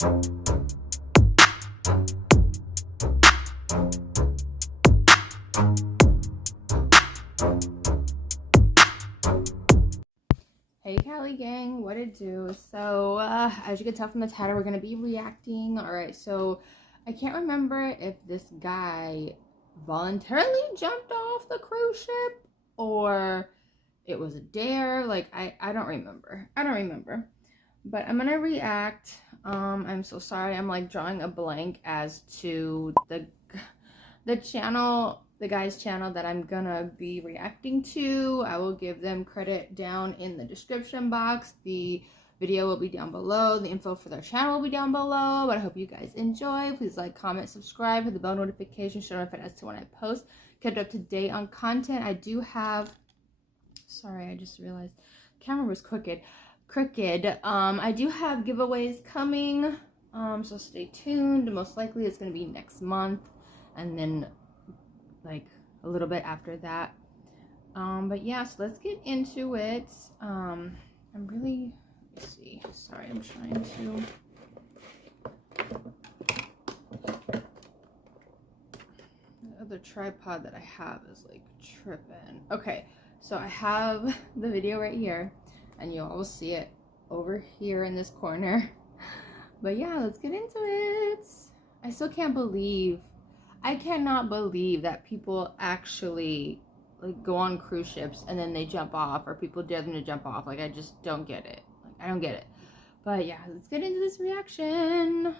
Hey Cali gang, what it do? So as you can tell from the title, we're gonna be reacting. All right, so I can't remember if this guy voluntarily jumped off the cruise ship or it was a dare. Like I don't remember. But I'm gonna react. I'm so sorry. I'm like drawing a blank as to the channel, the guy's channel that I'm gonna be reacting to. I will give them credit down in the description box. The video will be down below. The info for their channel will be down below. But I hope you guys enjoy. Please like, comment, subscribe, hit the bell notification, show notifications to when I post. Kept up to date on content. I do have, sorry, I just realized the camera was crooked. I do have giveaways coming. So stay tuned. Most likely it's gonna be next month, and then like a little bit after that. But yeah, so let's get into it. I'm really, let's see, sorry, I'm trying to, the other tripod that I have is like tripping. Okay, so I have the video right here and you all will see it over here in this corner. But yeah, let's get into it. I still can't believe, I cannot believe that people actually like go on cruise ships and then they jump off, or people dare them to jump off. Like I just don't get it. Like I don't get it. But yeah, let's get into this reaction.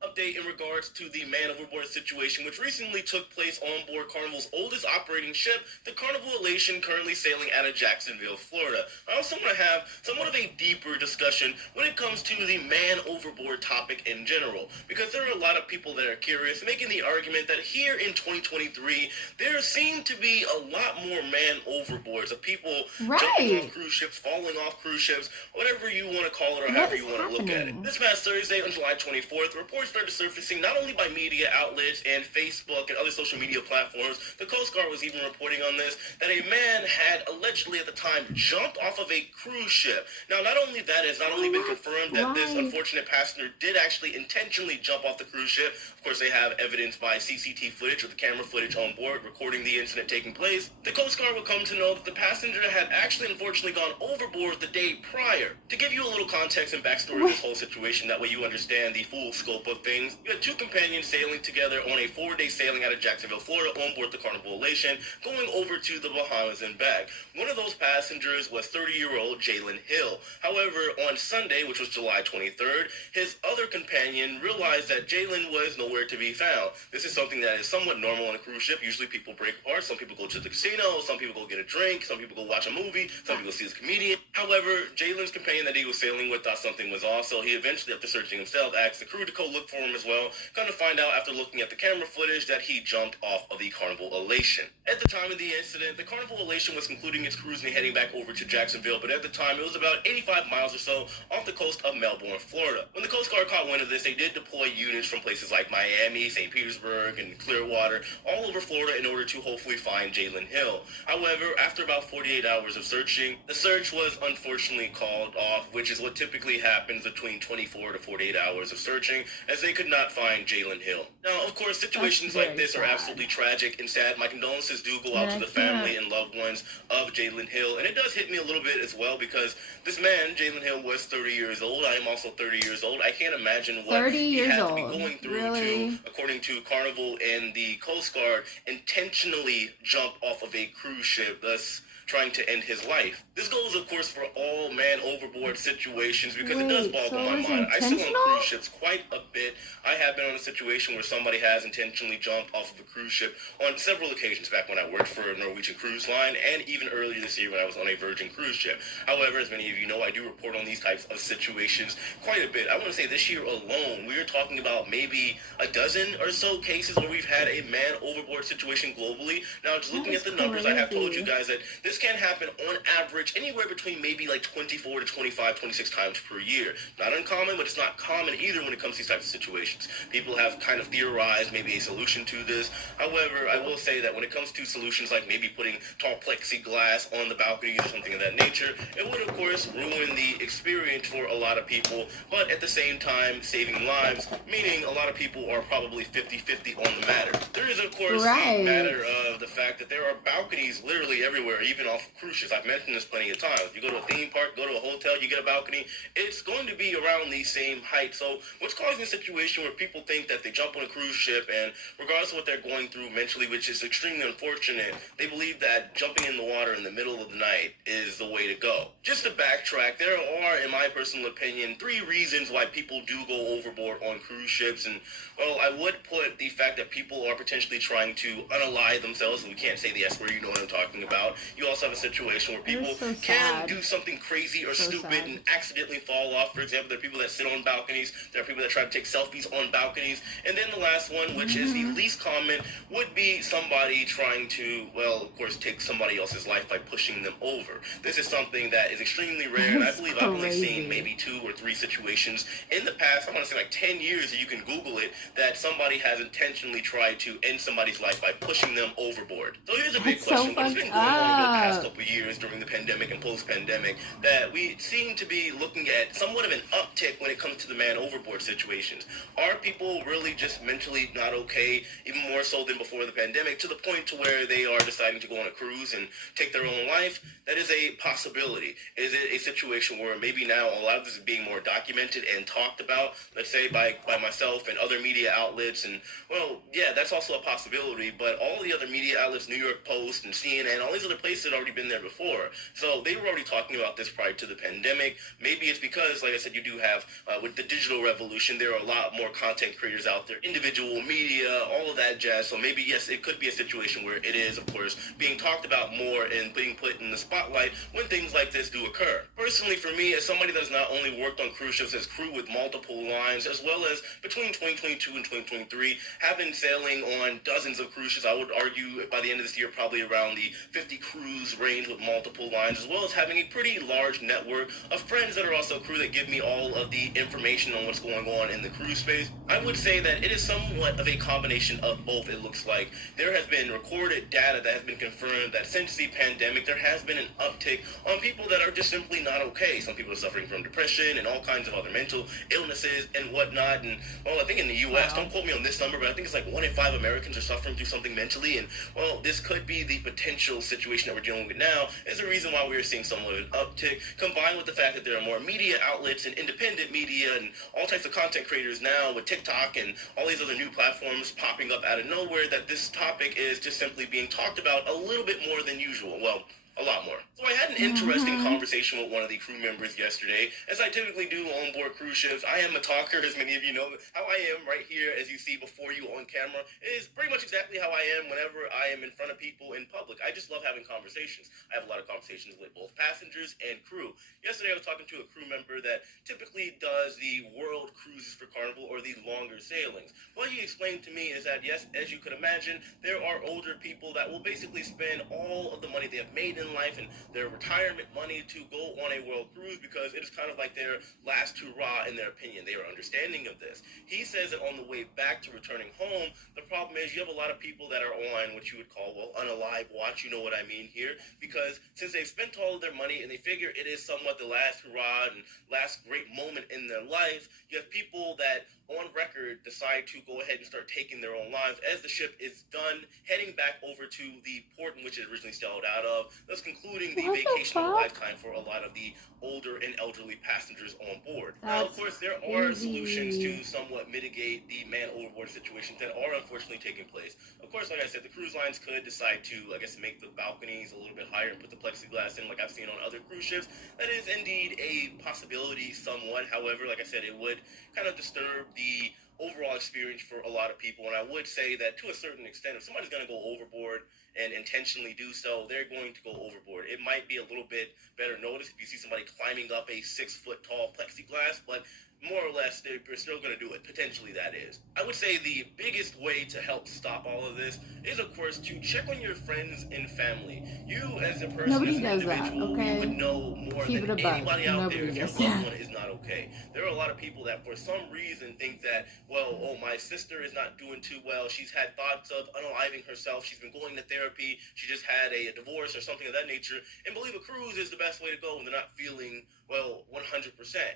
Update in regards to the man overboard situation, which recently took place on board Carnival's oldest operating ship, the Carnival Elation, currently sailing out of Jacksonville, Florida. I also want to have somewhat of a deeper discussion when it comes to the man overboard topic in general, because there are a lot of people that are curious, making the argument that here in 2023, there seem to be a lot more man overboards of people jumping off cruise ships, falling off cruise ships, whatever you want to call it or however you want to look at it. This past Thursday on July 24th, reports started surfacing not only by media outlets and Facebook and other social media platforms. The Coast Guard was even reporting on this, that a man had allegedly at the time jumped off of a cruise ship. Now, not only that, it's not only been confirmed that this unfortunate passenger did actually intentionally jump off the cruise ship. Of course, they have evidence by CCTV footage or the camera footage on board recording the incident taking place. The Coast Guard will come to know that the passenger had actually unfortunately gone overboard the day prior. To give you a little context and backstory of this whole situation, that way you understand the full scope of things, you had two companions sailing together on a 4-day sailing out of Jacksonville, Florida, on board the Carnival Elation, going over to the Bahamas and back. One of those passengers was 30-year-old Jalen Hill. However, on Sunday, which was July 23rd, his other companion realized that Jalen was nowhere to be found. This is something that is somewhat normal on a cruise ship. Usually people break apart. Some people go to the casino, some people go get a drink, some people go watch a movie, some people see his comedian. However, Jalen's companion that he was sailing with thought something was off, so he eventually, after searching himself, asked the crew to go look for him as well. Come to find out after looking at the camera footage that he jumped off of the Carnival Elation. At the time of the incident, the Carnival Elation was concluding its cruise and heading back over to Jacksonville, but at the time it was about 85 miles or so off the coast of Melbourne, Florida. When the Coast Guard caught wind of this, they did deploy units from places like Miami, St. Petersburg, and Clearwater, all over Florida in order to hopefully find Jalen Hill. However, after about 48 hours of searching, the search was unfortunately called off, which is what typically happens between 24 to 48 hours of searching, as they could not find Jalen Hill. Now, of course, situations like this are absolutely tragic and sad. My condolences do go out to the family and loved ones of Jalen Hill, and it does hit me a little bit as well, because this man, Jalen Hill, was 30 years old. I am also 30 years old. I can't imagine what he had to be going through to, according to Carnival and the Coast Guard, intentionally jump off of a cruise ship, thus trying to end his life. This goes, of course, for all man overboard situations, because it does boggle my mind. I sail on cruise ships quite a bit. I have been on a situation where somebody has intentionally jumped off of a cruise ship on several occasions, back when I worked for a Norwegian cruise line, and even earlier this year when I was on a Virgin cruise ship. However, as many of you know, I do report on these types of situations quite a bit. I want to say this year alone, we are talking about maybe a dozen or so cases where we've had a man overboard situation globally. Now, just looking at the numbers, I have told you guys that this can happen on average anywhere between maybe like 24 to 25, 26 times per year. Not uncommon, but it's not common either when it comes to these types of situations. People have kind of theorized maybe a solution to this. However, I will say that when it comes to solutions like maybe putting tall plexiglass on the balconies or something of that nature, it would of course ruin the experience for a lot of people, but at the same time saving lives, meaning a lot of people are probably 50-50 on the matter. There is of course the matter of the fact that there are balconies literally everywhere, even off of cruise ships. I've mentioned this plenty of times. You go to a theme park, go to a hotel, you get a balcony, it's going to be around the same height. So what's causing a situation where people think that they jump on a cruise ship and regardless of what they're going through mentally, which is extremely unfortunate, they believe that jumping in the water in the middle of the night is the way to go. Just to backtrack, there are, in my personal opinion, 3 reasons why people do go overboard on cruise ships. And well, I would put the fact that people are potentially trying to unalive themselves, and we can't say the S word, you know what I'm talking about. You also have a situation where people can do something crazy or stupid and accidentally fall off. For example, there are people that sit on balconies, there are people that try to take selfies on balconies, and then the last one, which is the least common, would be somebody trying to, well, of course, take somebody else's life by pushing them over. This is something that is extremely rare, and I believe I've only seen maybe 2 or 3 situations in the past, I want to say like 10 years, you can Google it, that somebody has intentionally tried to end somebody's life by pushing them overboard. So here's a big question, what's been going on over the past couple of years during the pandemic and post-pandemic, that we seem to be looking at somewhat of an uptick when it comes to the man overboard situations. Are people really just mentally not okay, even more so than before the pandemic, to the point to where they are deciding to go on a cruise and take their own life? That is a possibility. Is it a situation where maybe now a lot of this is being more documented and talked about, let's say by myself and other media outlets? And well, yeah, that's also a possibility, but all the other media outlets, New York Post and CNN, all these other places had already been there before. So they were already talking about this prior to the pandemic. Maybe it's because, like I said, you do have, with the digital revolution, there are a lot more content creators out there, individual media, all of that jazz. So maybe, yes, it could be a situation where it is, of course, being talked about more and being put in the spotlight when things like this do occur. Personally, for me, as somebody that's not only worked on cruise ships as crew with multiple lines, as well as between 2022 and 2023, have been sailing on dozens of cruise ships. I would argue by the end of this year, probably around the 50 cruise range with multiple lines, as well as having a pretty large network of friends that are also crew that give me all of the information on what's going on in the cruise space. I would say that it is somewhat of a combination of both. It looks like there has been recorded data that has been confirmed that since the pandemic, there has been an uptick on people that are just simply not okay. Some people are suffering from depression and all kinds of other mental illnesses and whatnot. And well, I think in the U.S., don't quote me on this number, but I think it's like 1 in 5 Americans are suffering through something mentally. And well, this could be the potential situation that we're dealing with now is the reason why we're seeing somewhat of an uptick, combined with the fact that there are more media outlets and independent media and all types of content creators now with TikTok and all these other new platforms popping up out of nowhere, that this topic is just simply being talked about a little bit more than usual. Well, a lot more. So I had an interesting conversation with one of the crew members yesterday. As I typically do on board cruise ships, I am a talker, as many of you know. How I am right here, as you see before you on camera, is pretty much exactly how I am whenever I am in front of people in public. I just love having conversations. I have a lot of conversations with both passengers and crew. Yesterday I was talking to a crew member that typically does the world cruises for Carnival, or the longer sailings. What he explained to me is that, yes, as you could imagine, there are older people that will basically spend all of the money they have made in life and their retirement money to go on a world cruise because it is kind of like their last hurrah in their opinion. They are understanding of this. He says that on the way back to returning home, the problem is you have a lot of people that are on what you would call, well, unalive watch, you know what I mean here, because since they've spent all of their money and they figure it is somewhat the last hurrah and last great moment in their life, you have people that on record decide to go ahead and start taking their own lives as the ship is done, heading back over to the port in which it originally sailed out of, thus concluding the vacation of a lifetime for a lot of the older and elderly passengers on board. Now, of course, there are solutions to somewhat mitigate the man overboard situations that are unfortunately taking place. Of course, like I said, the cruise lines could decide to, I guess, make the balconies a little bit higher and put the plexiglass in like I've seen on other cruise ships. That is indeed a possibility somewhat. However, like I said, it would kind of disturb the overall experience for a lot of people. And I would say that to a certain extent, if somebody's going to go overboard and intentionally do so, they're going to go overboard. It might be a little bit better noticed if you see somebody climbing up a 6-foot tall plexiglass, but more or less they're still going to do it. Potentially, that is. I would say the biggest way to help stop all of this is, of course, to check on your friends and family. You, as a person, Nobody as an does that, individual, okay? you would know more Keep it than a buck. anybody out there Nobody if your does loved that. one is not okay. There are a lot of people that, for some reason, think that, well, oh, my sister is not doing too well. She's had thoughts of unaliving herself. She's been going to therapy. She just had a divorce or something of that nature, and believe a cruise is the best way to go when they're not feeling well 100%.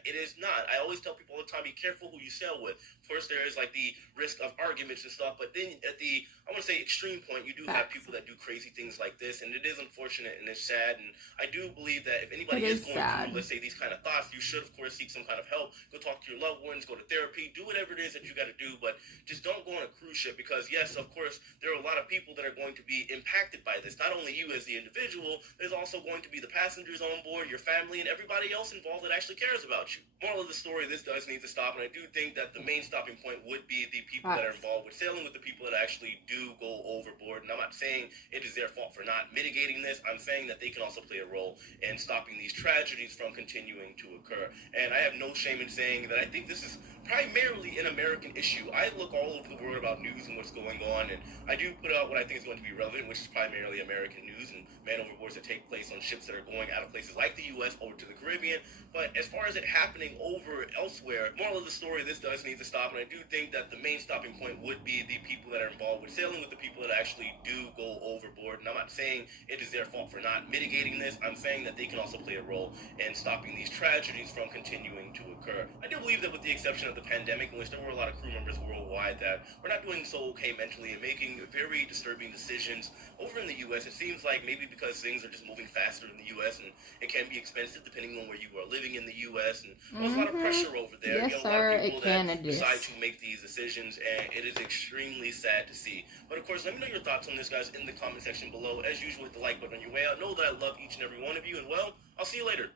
It is not. I always tell people all the time, be careful who you sail with. Of course, there is like the risk of arguments and stuff, but then at the, I want to say, extreme point, you do have people that do crazy things like this, and it is unfortunate and it's sad. And I do believe that if anybody is going through, let's say, these kind of thoughts, you should, of course, seek some kind of help. Go talk to your loved ones, go to therapy, do whatever it is that you got to do, but just don't go on a cruise ship, because yes, of course, there are a lot of people that are going to be impacted by this. Not only you as the individual, there's also going to be the passengers on board, your family, and everybody else involved that actually cares about you. Moral of the story, this does need to stop, and I do think that the main stopping point would be the people that are involved with sailing with the people that actually do go overboard. And I'm not saying it is their fault for not mitigating this. I'm saying that they can also play a role in stopping these tragedies from continuing to occur. And I have no shame in saying that I think this is primarily an American issue. I look all over the world about news and what's going on, and I do put out what I think is going to be relevant, which is primarily American news and man overboards that take place on ships that are going out of places like the U.S. over to the Caribbean. But as far as it happening over elsewhere, moral of the story, this does need to stop, and I do think that the main stopping point would be the people that are involved with sailing with the people that actually do go overboard. And I'm not saying it is their fault for not mitigating this. I'm saying that they can also play a role in stopping these tragedies from continuing to occur. I do believe that with the exception of the pandemic, in which there were a lot of crew members worldwide that were not doing so okay mentally and making very disturbing decisions over in the U.S., it seems like maybe because things are just moving faster in the U.S. and it can be expensive depending on where you are living in the U.S. and there's a lot of pressure over there. Yes, you know, a sir, lot of people that decide to make these decisions, and it is extremely sad to see. But of course, let me know your thoughts on this, guys, in the comment section below. As usual, hit the like button on your way out. Know that I love each and every one of you, and well, I'll see you later.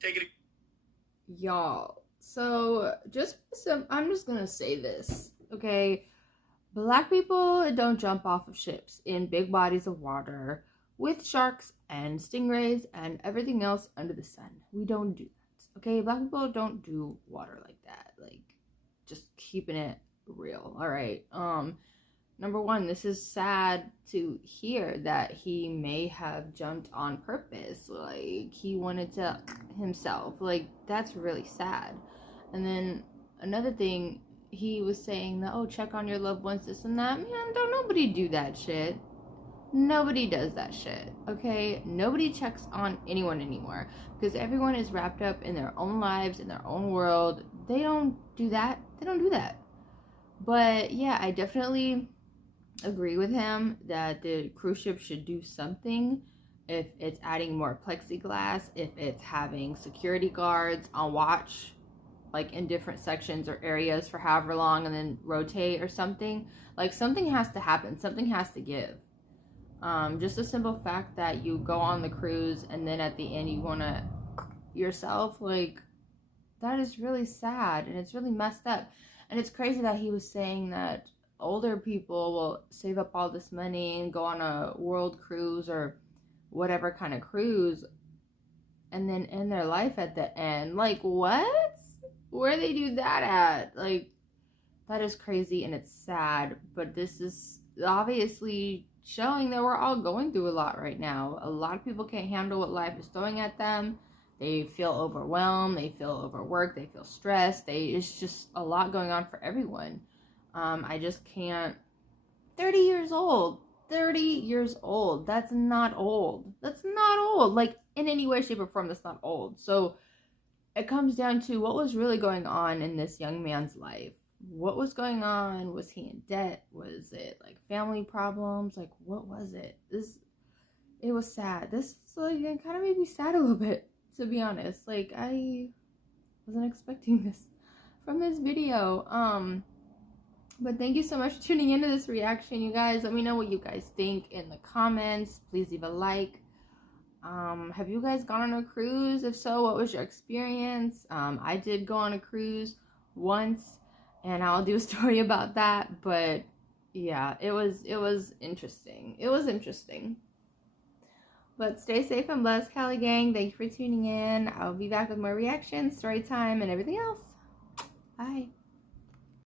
Take it. Y'all, so I'm just gonna say this, okay? Black people don't jump off of ships in big bodies of water with sharks and stingrays and everything else under the sun. We don't do that, okay? Black people don't do water like that. Like, just keeping it real, all right? Number one, this is sad to hear that he may have jumped on purpose. Like, he wanted to himself. Like, that's really sad. And then another thing, he was saying that, oh, check on your loved ones, this and that. Man, don't nobody do that shit. Nobody does that shit, okay? Nobody checks on anyone anymore because everyone is wrapped up in their own lives, in their own world. They don't do that. They don't do that. But yeah, I definitely agree with him that the cruise ship should do something. If it's adding more plexiglass, if it's having security guards on watch, like in different sections or areas for however long and then rotate or something. Like, something has to happen. Something has to give. Just the simple fact that you go on the cruise and then at the end you want to yourself, like, that is really sad and it's really messed up. And it's crazy that he was saying that older people will save up all this money and go on a world cruise or whatever kind of cruise and then end their life at the end. Like, what? Where they do that at? Like, that is crazy and it's sad. But this is obviously showing that we're all going through a lot right now. A lot of people can't handle what life is throwing at them. They feel overwhelmed. They feel overworked. They feel stressed. It's just a lot going on for everyone. I just can't. 30 years old. 30 years old. That's not old. That's not old. Like, in any way, shape, or form, that's not old. So it comes down to what was really going on in this young man's life. What was going on? Was he in debt? Was it like family problems? Like, what was it? It was sad. This like, it kind of made me sad a little bit, to be honest. Like, I wasn't expecting this from this video. But thank you so much for tuning into this reaction, you guys. Let me know what you guys think in the comments. Please leave a like. Have you guys gone on a cruise? If so, what was your experience? I did go on a cruise once, and I'll do a story about that. But yeah, it was interesting. It was interesting. But stay safe and blessed, Cali gang. Thank you for tuning in. I'll be back with more reactions, story time, and everything else. Bye.